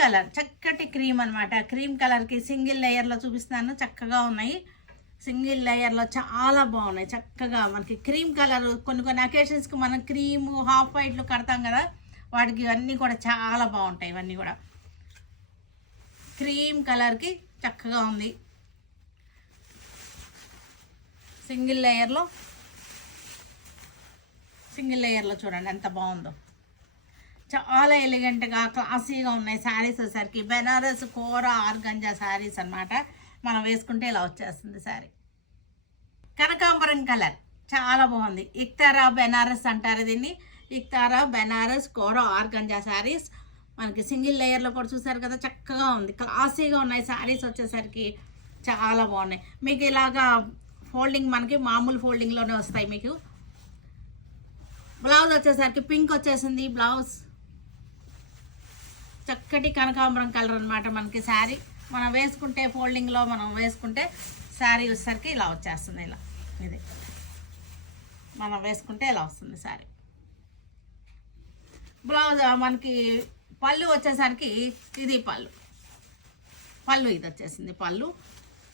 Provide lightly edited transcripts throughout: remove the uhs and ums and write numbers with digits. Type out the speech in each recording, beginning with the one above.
Colour, చక్కటి cream అనమాట. Cream కలర్కి సింగిల్ లేయర్లో చూపిస్తున్నాను, చక్కగా ఉన్నాయి. సింగిల్ లేయర్లో చాలా బాగున్నాయి చక్కగా. మనకి క్రీమ్ కలర్ కొన్ని అకేషన్స్కి మనం క్రీము హాఫ్ వైట్లు కడతాం కదా, వాటికి ఇవన్నీ కూడా చాలా బాగుంటాయి. ఇవన్నీ కూడా క్రీమ్ కలర్కి చక్కగా ఉంది. సింగిల్ లేయర్లో చూడండి ఎంత బాగుందో. చాలా ఎలిగెంట్గా క్లాసీగా ఉన్నాయి శారీస్. వచ్చేసరికి బెనారస్ కూర ఆర్గంజా శారీస్ అనమాట. మనం వేసుకుంటే ఇలా వచ్చేస్తుంది శారీ. కనకాంబరం కలర్ చాలా బాగుంది. ఇక్తారా బెనారస్ అంటారు దీన్ని. ఇక్తారా బెనారస్ కూర ఆర్గంజా శారీస్ మనకి సింగిల్ లేయర్లో కూడా చూసారు కదా, చక్కగా ఉంది. క్లాసీగా ఉన్నాయి శారీస్. వచ్చేసరికి చాలా బాగున్నాయి. మీకు ఇలాగా ఫోల్డింగ్ మనకి మామూలు ఫోల్డింగ్లోనే వస్తాయి. మీకు బ్లౌజ్ వచ్చేసరికి పింక్ వచ్చేసింది. బ్లౌజ్ చక్కటి కనకాంబరం కలర్ అనమాట. మనకి శారీ మనం వేసుకుంటే ఫోల్డింగ్లో మనం వేసుకుంటే శారీ వచ్చేసరికి ఇలా వచ్చేస్తుంది. ఇలా ఇది మనం వేసుకుంటే ఇలా వస్తుంది శారీ. బ్లౌజ్ మనకి పళ్ళు వచ్చేసరికి ఇది పళ్ళు ఇది వచ్చేసింది పళ్ళు.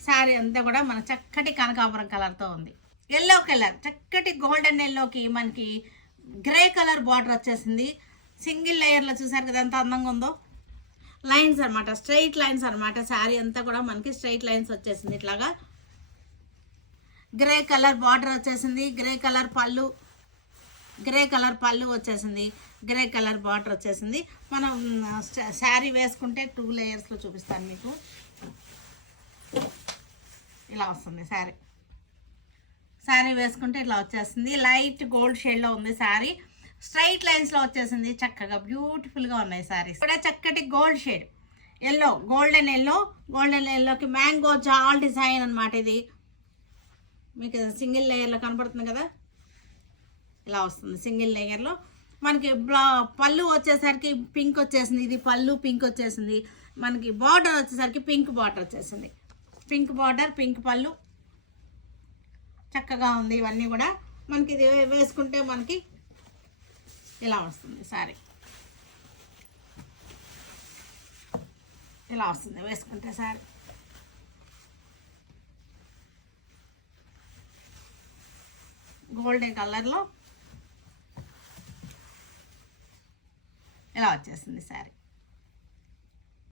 శారీ అంతా కూడా మన చక్కటి కనకాంబరం కలర్తో ఉంది. ఎల్లో కలర్ చక్కటి గోల్డెన్ ఎల్లోకి మనకి గ్రే కలర్ బార్డర్ వచ్చేసింది. సింగిల్ లేయర్లో చూసారు కదా ఎంత అందంగా ఉందో. లైన్స్ అనమాట, స్ట్రైట్ లైన్స్ అనమాట. శారీ అంతా కూడా మనకి స్ట్రైట్ లైన్స్ వచ్చేసింది. ఇట్లాగా గ్రే కలర్ బార్డర్ వచ్చేసింది. గ్రే కలర్ పళ్ళు వచ్చేసింది. గ్రే కలర్ బార్డర్ వచ్చేసింది. మనం శారీ వేసుకుంటే 2 లేయర్స్లో చూపిస్తాను మీకు. ఇలా వస్తుంది శారీ వేసుకుంటే ఇట్లా వచ్చేస్తుంది. లైట్ గోల్డ్ షేడ్లో ఉంది శారీ. స్ట్రైట్ లైన్స్లో వచ్చేసింది. చక్కగా బ్యూటిఫుల్గా ఉన్నాయి శారీస్. ఇక్కడ చక్కటి గోల్డ్ షేడ్ ఎల్లో, గోల్డెన్ ఎల్లోకి మ్యాంగో జాల్ డిజైన్ అనమాట. ఇది మీకు సింగిల్ లేయర్లో కనపడుతుంది కదా, ఇలా వస్తుంది. సింగిల్ లేయర్లో మనకి పళ్ళు వచ్చేసరికి పింక్ వచ్చేసింది. ఇది పళ్ళు పింక్ వచ్చేసింది. మనకి బార్డర్ వచ్చేసరికి పింక్ బార్డర్ వచ్చేసింది. పింక్ బార్డర్, పింక్ పళ్ళు చక్కగా ఉంది. ఇవన్నీ కూడా మనకి ఇది వేసుకుంటే మనకి ఇలా వస్తుంది శారీ. ఇలా వస్తుంది వేసుకుంటే శారీ. గోల్డెన్ కలర్లో ఇలా వచ్చేసింది శారీ.